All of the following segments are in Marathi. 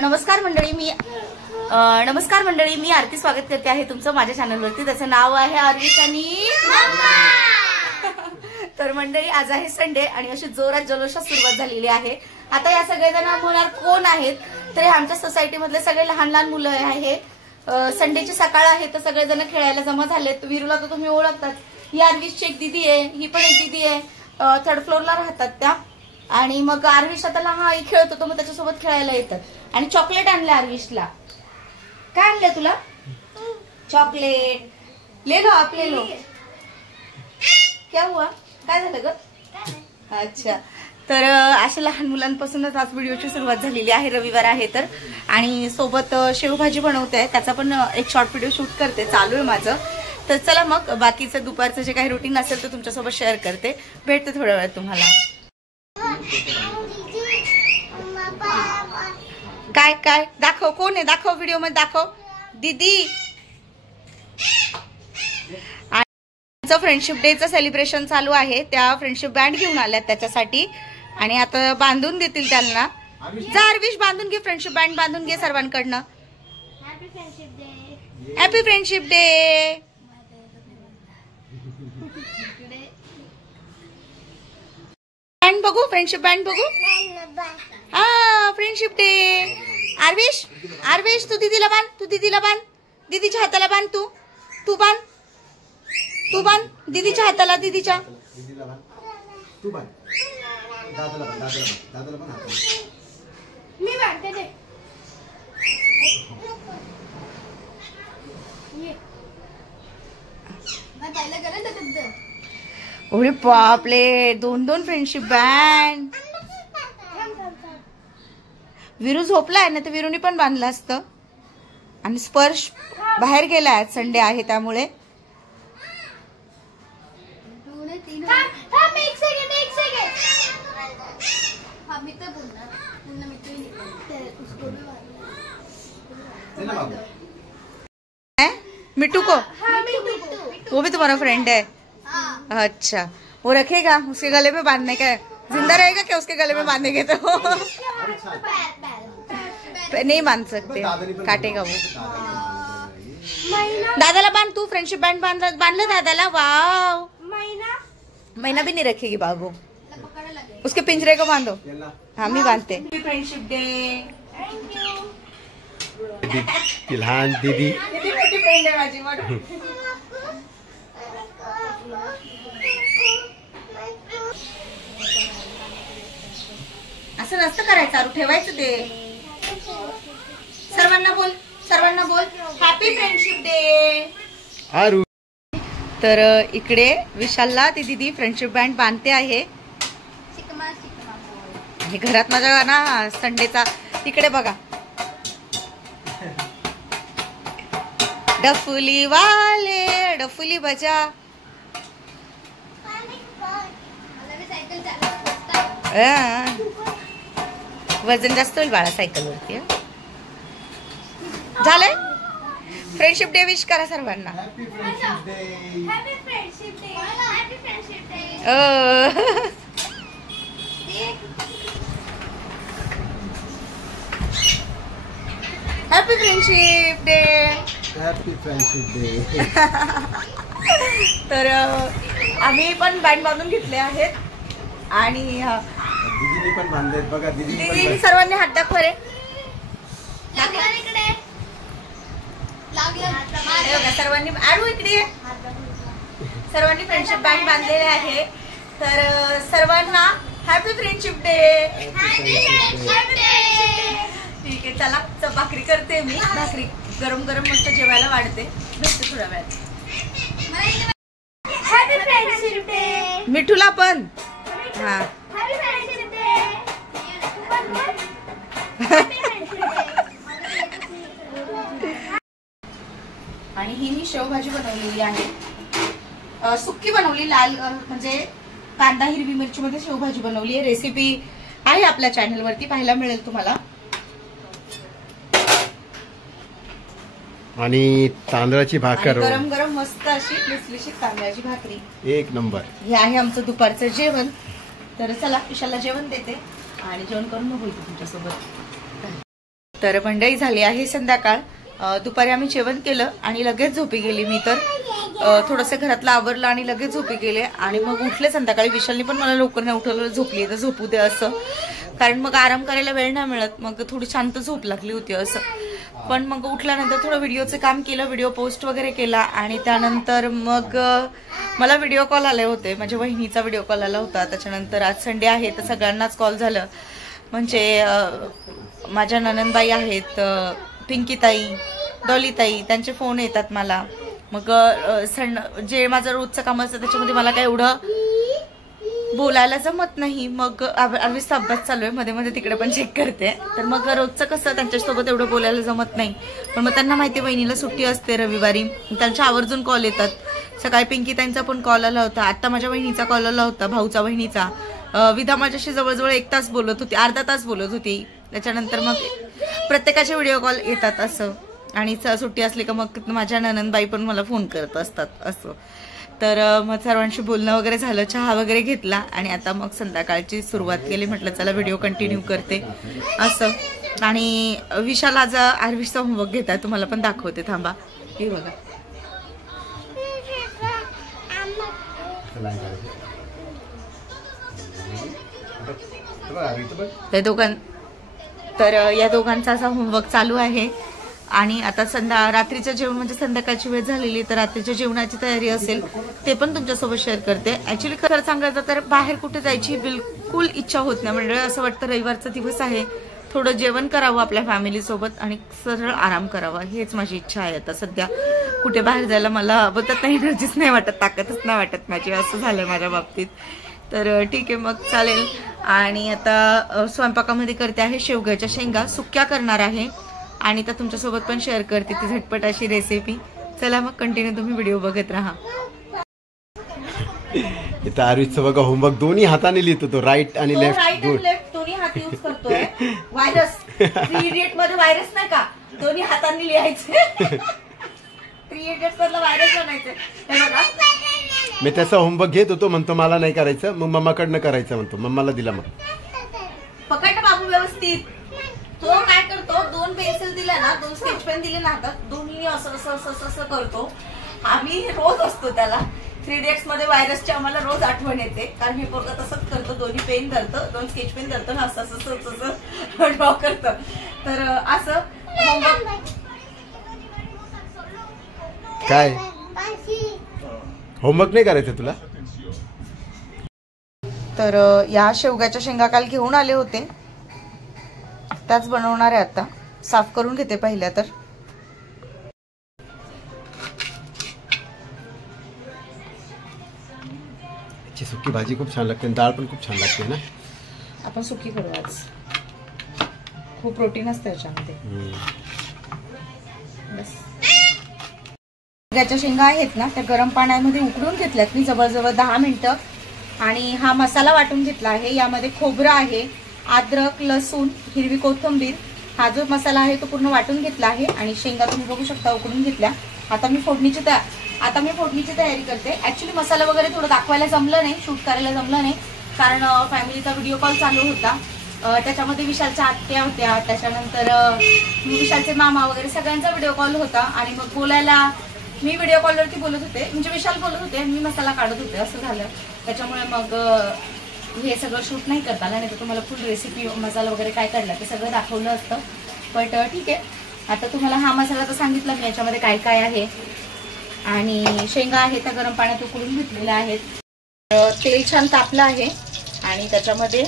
नमस्कार मंडळी, मी आरती स्वागत करते आहे तुमचं माझ्या चॅनलवरती. त्याचं नाव आहे आरवीश आणि तर मंडळी, आज आहे संडे आणि अशी जोरात जल्लोषात सुरुवात झालेली आहे. आता या सगळेजण होणार कोण आहेत तर आमच्या सोसायटी मधले सगळे लहान लहान मुलं आहेत. संडेची सकाळ आहे तर सगळेजण खेळायला जमा झालेत. वीरूला तर तुम्ही ओळखतात, ही आरवीशची एक दीदी आहे, ही पण एक दीदी आहे, थर्ड फ्लोअरला राहतात त्या. आणि मग आरवीश आता हा खेळत होतो, मग त्याच्यासोबत खेळायला येतात. आणि चॉकलेट आणलं आरवीशला. काय आणलं तुला? चॉकलेट. ले लो आप, ले लो. क्या हुआ? काय झालं ग? अच्छा, तर अशा लहान मुलांपासूनच आज व्हिडिओची सुरुवात झालेली आहे. रविवार आहे तर, आणि सोबत शेवभाजी बनवते, त्याचा पण एक शॉर्ट व्हिडिओ शूट करते, चालू आहे माझं. तर चला मग बाकीचं दुपारचं जे काही रुटीन असेल तर तुमच्यासोबत शेअर करते. भेटते थोड्या वेळात तुम्हाला. काय काय दाखव, कोण आहे दाखव, व्हिडिओ मध्ये दाखव. दीदी. फ्रेंडशिप डेचं सेलिब्रेशन चालू आहे, त्या फ्रेंडशिप बँड घेऊन आल्यात त्याच्यासाठी आणि आता बांधून देतील त्यांना. जा आरवीश, बांधून घे, फ्रेंडशिप बँड बांधून घे सर्वांकडनं. Happy friendship day. बँड बघू, फ्रेंडशिप बँड बघू. हा, फ्रेंडशिप डे. आरवीश, आरवीश तू दीदीला बांध, तू दीदीला बांध, दीदीच्या हाताला बांध, तू बांध, तू बांध दीदीच्या हाताला, दीदीच्या. अरे बापले, दोन फ्रेंडशिप बँड. वीरू झोपलाय ना, तर वीरूनी पण बांधलं असतं. आणि स्पर्श बाहेर गेलाय, संडे आहे त्यामुळे. मिट्टू को, वो भी तुम्हारा फ्रेंड है? अच्छा, वो रखेगा उसके गले में बांधने का? जिंदा रहेगा क्या उसके गले में बांधेंगे तो? नहीं बांध सकते, काटेगा वो. दादाला बांध तू, फ्रेंडशिप बँड बांधलं दादाला. वाव, मैना भी नहीं रखेगी बाबू, उसके पिंजरे को बांधो. हाँ, मी बांधते. Friendship day. लहान दीदी मोठी फ्रेंड आहे माझी. असं नसतं करायचं, आरू ठेवायचं ते. सर्वांना बोल, सर्वांना बोल हॅपी फ्रेंडशिप डे. आरू. तर इकडे विशालला ती दीदी फ्रेंडशिप बँड बांधते आहे. आणि घरात माझ्या ना संडेचा तिकडे बघा, डफुली वाले डफुली बजा. वजन जास्त होईल बाळा सायकल वरती. झालंय. फ्रेंडशिप डे विश करा सर्वांना. Happy friendship day. Happy friendship day. Happy friendship day. तर आम्ही पण बँड बांधून घेतले आहेत आणि दीदीने पण बांधलेत बघा. दीदी सर्वांनी हात दाखवा रे. सर्वांनी आरू इकडे, सर्वांनी फ्रेंडशिप बँड बांधलेले आहे. तर सर्वांना हॅपी फ्रेंडशिप डे. ठीक आहे, चला भाकरी करते मी. भाकरी गरम गरम मस्त जेवायला वाढते. भेटते थोड्या वेळात. Happy friendship day. मिठूला पण. हा, आणि ही मी शेवभाजी बनवलेली आहे. सुक्की बनवली, लाल म्हणजे कांदा हिरवी मिरची मध्ये शेवभाजी बनवली आहे. रेसिपी आहे आपल्या चॅनल वरती, पाहायला मिळेल तुम्हाला. आणि तांदळाची भाकर, गरम गरम मस्त अशी लुसलुशीत तांदळाची भाकरी, एक नंबर. हे आहे आमचं दुपारचं जेवण. तर चला विशालला जेवण देते आणि जेवण करून मग होईल तुमच्यासोबत. तर मंडळी झाली आहे संध्याकाळ. दुपारी आम्ही जेवण केलं आणि लगेच झोपी गेली. मी तर थोडंसं घरातलं आवरलं आणि लगेच झोपी गेले आणि मग उठले संध्याकाळी. विशालनी पण मला लवकर नाही उठवलं, झोपली तर झोपू दे असं, कारण मग आराम करायला वेळ नाही मिळत. मग थोडी शांत झोप लागली होती असं. पण मग उठल्यानंतर थोडं व्हिडिओचं काम केलं, व्हिडिओ पोस्ट वगैरे केला आणि त्यानंतर मग मला व्हिडिओ कॉल आले होते. माझ्या वहिनीचा व्हिडिओ कॉल आला होता. त्याच्यानंतर आज संडे आहे तर सगळ्यांनाच कॉल झालं. म्हणजे माझ्या ननंदबाई आहेत, पिंकीताई, डॉलीताई, त्यांचे फोन येतात मला. मग जे माझं रोजचं काम असतं त्याच्यामध्ये मला काय एवढं बोलायला जमत नाही. मग 11वीचा अभ्यास चालू आहे, मध्ये मध्ये तिकडे पण चेक करते. तर मग रोजचं कसं त्यांच्यासोबत एवढं बोलायला जमत नाही. पण मग त्यांना माहिती वहिनीला सुट्टी असते रविवारी, त्यांच्या आवर्जून कॉल येतात. सकाळी पिंकीताईंचा पण कॉल आला होता, आता माझ्या वहिनीचा कॉल आला होता, भाऊचा वहिनीचा. विधा माझ्याशी जवळजवळ 1 तास बोलत होती, अर्धा तास बोलत होती. त्याच्यानंतर मग प्रत्येकाचे व्हिडिओ कॉल येतात असं. आणि सुट्टी असली का मग माझ्या ननंदबाई पण मला फोन करत असतात असं. तर मग सर्वांशी बोलणं वगैरे झालं, चहा वगैरे घेतला आणि आता मग संध्याकाळची सुरुवात केली. म्हटलं चला व्हिडिओ कंटिन्यू करते असं. आणि विशाल आज 11वीचा होमवर्क घेत आहे, तुम्हाला पण दाखवते, थांबा. हे बघा तर या दोघांचा असा होमवर्क चालू आहे. आणि आता रात्रीचं जेवण म्हणजे संध्याकाळची वेळ झालेली, तर रात्रीच्या जेवणाची तयारी असेल ते पण तुमच्यासोबत शेअर करते. ऍक्च्युली खरं सांगायचं तर बाहेर कुठे जायची बिलकुल इच्छा होत नाही. म्हणजे असं वाटतं रविवारचा दिवस आहे, थोडं जेवण करावं आपल्या फॅमिली सोबत आणि सरळ आराम करावा, हेच माझी इच्छा आहे. आता सध्या कुठे बाहेर जायला मला बोलतात नाही, एनर्जीच नाही वाटत, ताकदच नाही वाटत माझी, असं झालंय माझ्या बाबतीत. तर ठीक आहे मग चालेल. आणि आता स्वयंपाकामध्ये करते आहे शेवग्याच्या शेंगा, सुक्या करणार आहे आणि त्या तुमच्यासोबत पण शेअर करते ती झटपट अशी रेसिपी. चला मग कंटिन्यू तुम्ही व्हिडिओ बघत राहा. इथं आरुषचं बघा होमवर्क दोन्ही हाताने लिहितो तो, राईट आणि लेफ्ट दोन्ही हात यूज करतोय. व्हायरस 3 इडियट मध्ये व्हायरस नाही का, दोन्ही हातांनी लिहायचे. 3 इडियट्स मधला व्हायरस बनायचं. हे बघा मी त्याचा होमवर्क घेत होतो, म्हणतो मला नाही करायचं, मग मम्माकडनं करायचं म्हणतो. मम्माला दिला, मग पकड ना बाबू व्यवस्थित. तो काय करतो, 2 पेन्सिल दिल्या ना, 2 स्केच पेन दिले ना हातात, दोन्ही असं असं असं असं करतो. आम्ही रोज असतो त्याला. 3 इडियट्स मध्ये व्हायरसची आम्हाला रोज आठवण येते, कारण मी पोरगा तसंच करतो, दोन्ही पेन धरतं, 2 स्केच पेन धरतं ना, असं असं असं ड्रॉ करतं. तर असं काय होमवर्क नाही करायचं तुला. तर या शेवग्याच्या शेंगा काल घेऊन आले होते, त्याच बनवणार आहे. आता साफ करून घेते पहिल्या. तर सुकी भाजी खूप छान लागते, डाळ पण खूप छान लागते ना. आपण सुकी करू आज, खूप प्रोटीन असतं याच्यामध्ये. बस शेवग्याच्या शेंगा आहेत ना, त्या गरम पाण्यामध्ये उकडून घेतल्यात मी जवळजवळ 10 मिनिटं. आणि हा मसाला वाटून घेतला आहे. यामध्ये खोबरं आहे, अद्रक, लसूण, हिरवी कोथिंबीर, हा जो मसाला आहे तो पूर्ण वाटून घेतला आहे. आणि शेंगा तुम्ही बघू शकता उकडून घेतल्या. आता मी फोडणीची तयारी करते. ऍक्च्युली मसाला वगैरे थोडं दाखवायला जमलं नाही, शूट करायला जमलं नाही, कारण फॅमिलीचा व्हिडिओ कॉल चालू होता. त्याच्यामध्ये विशालच्या आत्या होत्या, त्याच्यानंतर विशालचे मामा वगैरे सगळ्यांचा व्हिडिओ कॉल होता. आणि मग बोलायला मी व्हिडिओ कॉलवरती बोलत होते, म्हणजे विशाल बोलत होते आणि मी मसाला काढत होते, असं झालं. त्याच्यामुळे मग हे सगळं शूट नाही करता आलं, नाही तर तुम्हाला फुल रेसिपी मसाला वगैरे काय काढला ते सगळं दाखवलं असतं. बट ठीक आहे, आता तुम्हाला हा मसाला तर सांगितला मी, याच्यामध्ये काय काय आहे. आणि शेंगा आहेत त्या गरम पाण्यात उकळून घेतलेल्या आहेत. तेल छान तापलं आहे आणि त्याच्यामध्ये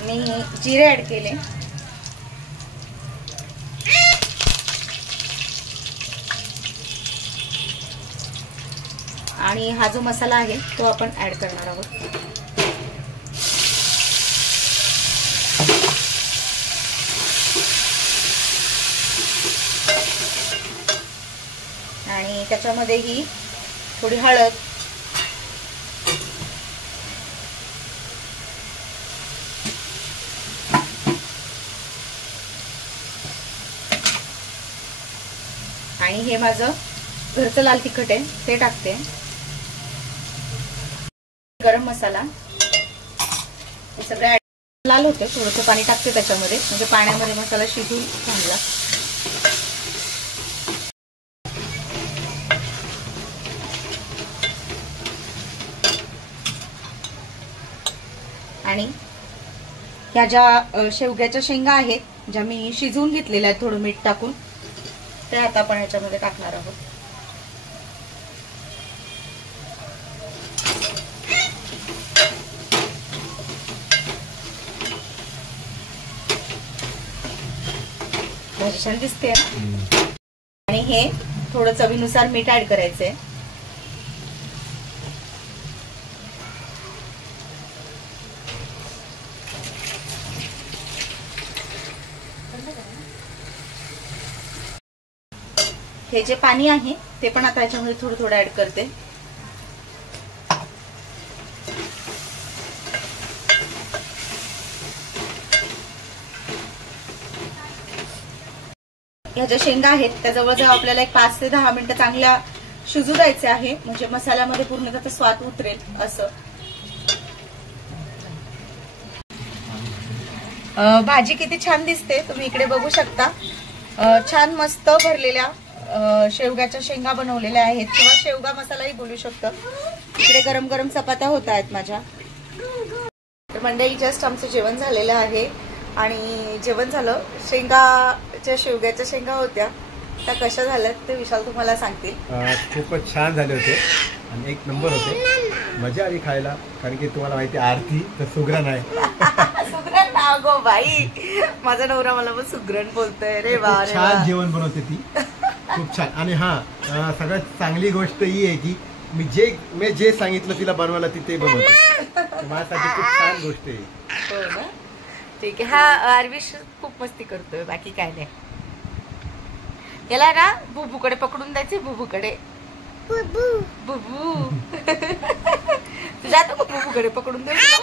मी जिरे ऍड केले. आणि हा जो मसाला आहे तो आपण ऍड करणार आहोत. आणि त्याच्यामध्ये ही थोडी हळद, आणि हे माझं घरचं लाल तिखट आहे ते टाकते. गरम मसाला हे सगळं लाल होते, थोडंसं पाणी टाकते त्याच्यामध्ये, म्हणजे पाण्यामध्ये मसाला शिजून चांगला. आणि ह्या ज्या शेवग्याच्या शेंगा आहेत ज्या मी शिजवून घेतलेल्या आहेत थोडं मीठ टाकून, ते आता आपण ह्याच्यामध्ये टाकणार आहोत. भाजी छान दिसते आणि हे थोडं चवीनुसार मीठ ऍड करायचंय. हे जे पाणी आहे ते पण आता याच्यामध्ये थोडं थोडं ऍड करते. ह्या ज्या शेंगा आहेत त्या जवळजवळ आपल्याला एक 5 ते 10 मिनिटं चांगल्या शिजू द्यायचे आहे, म्हणजे मसाल्यामध्ये पूर्ण त्याचा स्वाद उतरेल असं. भाजी किती छान दिसते तुम्ही इकडे बघू शकता. छान मस्त भरलेल्या शेवग्याच्या शेंगा बनवलेल्या आहेत, किंवा शेवगा मसालाही बोलू शकतो. इकडे गरम गरम चपात्या होत आहेत माझ्या. तर मंडळी जस्ट आमचं जेवण झालेलं आहे आणि जेवण झालं. शेंगाच्या शेवग्याच्या शेंगा होत्या त्या कशा झाल्यात ते विशाल तुम्हाला सांगतील. खूपच छान झाले होते आणि 1 नंबर होते. मजा आली खायला, कारण की तुम्हाला माहिती आरती तर सुगरण आहे. सुगरण ना गो बाई, माझा नवरा मला पण सुगरण बोलतोय. रे वा, छान जेवण बनवते ती, खूप छान. आणि सगळ्यात चांगली गोष्ट ही आहे की मी जे सांगितलं तिला बनवायला ती ते बनवते. माझ्यासाठी खूप छान गोष्ट आहे. हो ना, ठीक आहे. हा आरविश खूप मस्ती करतोय, बाकी काय नाही. याला ना बुबूकडे पकडून द्यायचे. बुबूकडे बुबू तुझ्या बुबूकडे पकडून द्यायचं.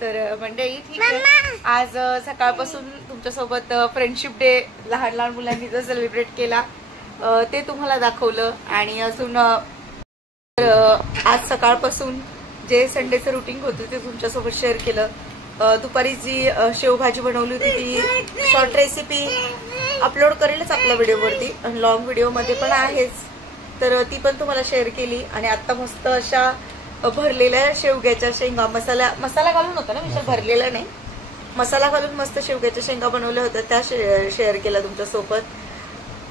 तर मंडळी ठीक आहे, आज सकाळपासून तुमच्यासोबत फ्रेंडशिप डे लहान लहान मुलांनी जो सेलिब्रेट केला ते तुम्हाला दाखवलं. आणि अजून आज सकाळपासून जे संडेचं रुटीन होतं ते तुमच्यासोबत शेअर केलं. दुपारी जी शेवभाजी बनवली होती ती शॉर्ट रेसिपी अपलोड करेलच आपल्या व्हिडिओवरती, आणि लॉंग व्हिडिओमध्ये पण आहेच, तर ती पण तुम्हाला शेअर केली. आणि आता मस्त अशा भरलेल्या शेवग्याच्या शेंगा मसाला घालून होता ना विषय, भरलेला नाही, मसाला घालून मस्त शेवग्याच्या शेंगा बनवल्या होत्या त्या शेअर केल्या तुमच्यासोबत.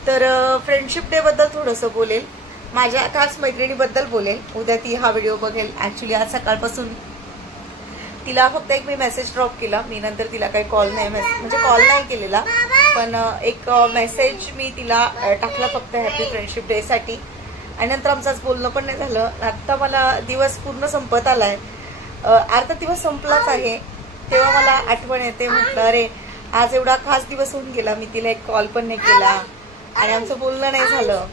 तर फ्रेंडशिप डे बद्दल थोडंसं बोलेल, माझ्या खास मैत्रिणीबद्दल बोलेल. उद्या ती हा व्हिडिओ बघेल. ऍक्च्युली आज सकाळपासून तिला फक्त एक मी मेसेज ड्रॉप केला, मी नंतर तिला काही कॉल नाही, म्हणजे कॉल नाही केलेला, पण एक मेसेज मी तिला टाकला फक्त हॅपी फ्रेंडशिप डे साठी. आणि नंतर आमचं बोलणं पण नाही झालं. आता मला दिवस पूर्ण संपत आलाय, अर्धा दिवस संपलाच आहे, तेव्हा मला आठवण येते. म्हटलं अरे आज एवढा खास दिवस होऊन गेला, मी तिला एक कॉल पण नाही केला आणि आमचं बोलणं नाही झालं.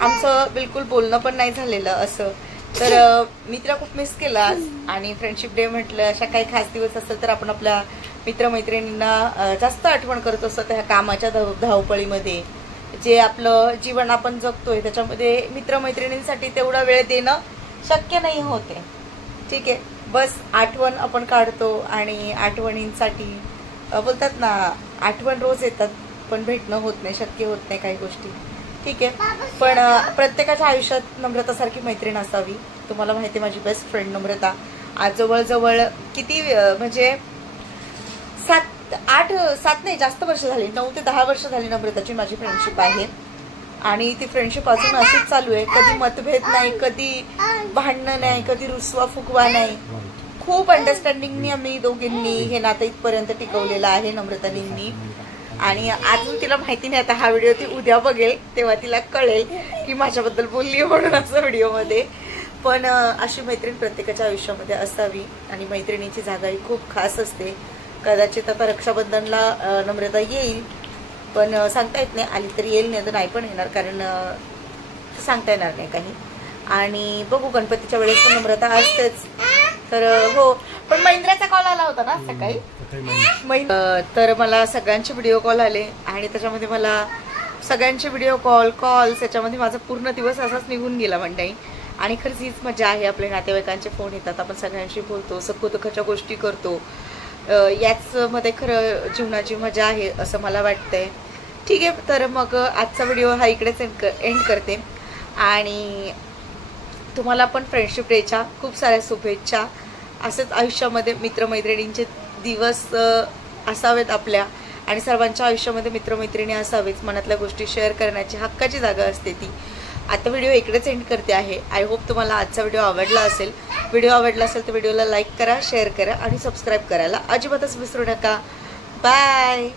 आमचं बिलकुल बोलणं पण नाही झालेलं असं. तर मी तिला खूप मिस केला. आणि फ्रेंडशिप डे म्हटलं अशा काही खास दिवस असेल तर आपण आपल्या मित्रमैत्रिणींना जास्त आठवण करत असतो. त्या कामाच्या धावपळीमध्ये जे आपलं जीवन आपण जगतोय त्याच्यामध्ये मित्रमैत्रिणींसाठी तेवढा वेळ देणं शक्य नाही होते. ठीक आहे, बस आठवण आपण काढतो आणि आठवणींसाठी बोलतात ना, आठवण रोज येतात पण भेटणं होत नाही, शक्य होत नाही काही गोष्टी. ठीक आहे, पण प्रत्येकाच्या आयुष्यात नम्रतासारखी मैत्रीण असावी. तुम्हाला माहिती आहे माझी बेस्ट फ्रेंड नम्रता आज जवळजवळ किती म्हणजे 7 नाही जास्त वर्ष झाली, 9 ते 10 वर्ष झाली नम्रताची माझी फ्रेंडशिप आहे. आणि ती फ्रेंडशिप अजून अशीच चालू आहे. कधी मतभेद नाही, कधी भांडणं नाही, कधी रुसवा फुगवा नाही. खूप अंडरस्टँडिंगनी आम्ही दोघींनी हे नातं इथपर्यंत टिकवलेलं आहे नम्रतानींनी. आणि अजून तिला माहिती नाही, आता हा व्हिडिओ ती उद्या बघेल तेव्हा तिला कळेल की माझ्याबद्दल बोलली म्हणून असं व्हिडिओमध्ये. पण अशी मैत्रीण प्रत्येकाच्या आयुष्यामध्ये असावी आणि मैत्रिणीची जागा ही खूप खास असते. कदाचित आता रक्षाबंधनला नम्रता येईल, पण सांगता येत नाही, आली तरी येईल, नाही तर नाही पण येणार, कारण सांगता येणार नाही काही. आणि बघू गणपतीच्या वेळेस पण नम्रता असतेच. तर हो, पण महिंद्राचा कॉल आला होता ना सकाळी, तर मला सगळ्यांचे व्हिडिओ कॉल आले आणि त्याच्यामध्ये मला सगळ्यांचे व्हिडिओ कॉल्स याच्यामध्ये माझा पूर्ण दिवस असाच निघून गेला मंडळी. आणि खरंच हीच मजा आहे. आपल्या नातेवाईकांचे फोन येतात, आपण सगळ्यांशी बोलतो, सुखदुःखाच्या गोष्टी करतो. याच मध्ये खरं जीवनाची मजा आहे असं मला वाटतंय. ठीक आहे, तर मग आजचा व्हिडिओ हा इकडेच एंड करते आणि तुम्हाला पण फ्रेंडशिप डेच्या खूप साऱ्या शुभेच्छा. असंच आयुष्यामध्ये मित्रमैत्रिणींचे दिवस असावेत आपल्या, आणि सर्वांच्या आयुष्यामध्ये मित्रमैत्रिणी असावेच. मनातल्या गोष्टी शेअर करण्याची हक्काची जागा असते ती. आता व्हिडिओ इकडेच एंड करते आहे. आय होप तुम्हाला आजचा व्हिडिओ आवडला असेल. व्हिडिओ आवडला असेल तर व्हिडिओला लाईक करा, शेअर करा आणि सबस्क्राईब करायला अजिबातच विसरू नका. बाय.